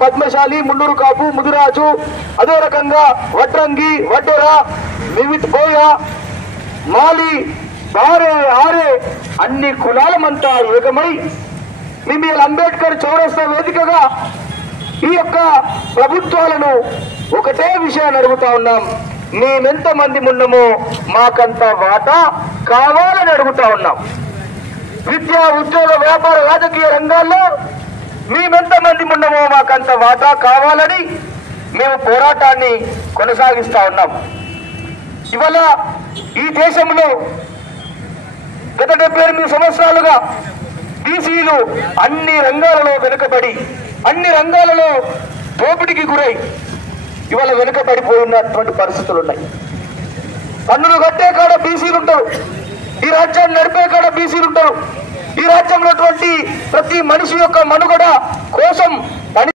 పద్మశాలి, మున్నూరు కాపు, ముదిరాజు, అదే రకంగా వడ్రంగి, వడ్డెర, మివిత్ బోయ, మాలి, బారే, ఆరే అన్ని కులాలమంతా ఏకమై మేము అంబేద్కర్ చౌరస్తా వేదికగా ఈ యొక్క ప్రభుత్వాలను ఒకటే విషయాన్ని అడుగుతా ఉన్నాం. మేమెంతమంది ఉన్నామో మాకంత వాటా కావాలని అడుగుతా ఉన్నాం. విద్యా, ఉద్యోగ, వ్యాపార, రాజకీయ రంగాల్లో మేమెంతమంది ఉన్నామో మాకంత వాటా కావాలని మేము పోరాటాన్ని కొనసాగిస్తా ఉన్నాం. ఇవాళ ఈ దేశంలో గత 78 సంవత్సరాలుగా బీసీలు అన్ని రంగాలలో వెనుకబడి, అన్ని రంగాలలో దోపిడీకి గురై ఇవాళ వెనుకబడిపోయినటువంటి పరిస్థితులు ఉన్నాయి. పన్నులు కట్టే కాడ బీసీలు ఉంటారు, ఈ రాజ్యాన్ని నడిపే కాడ బీసీలు ఉంటారు. ఈ రాజ్యంలో ప్రతి మనిషి యొక్క మనుగడ కోసం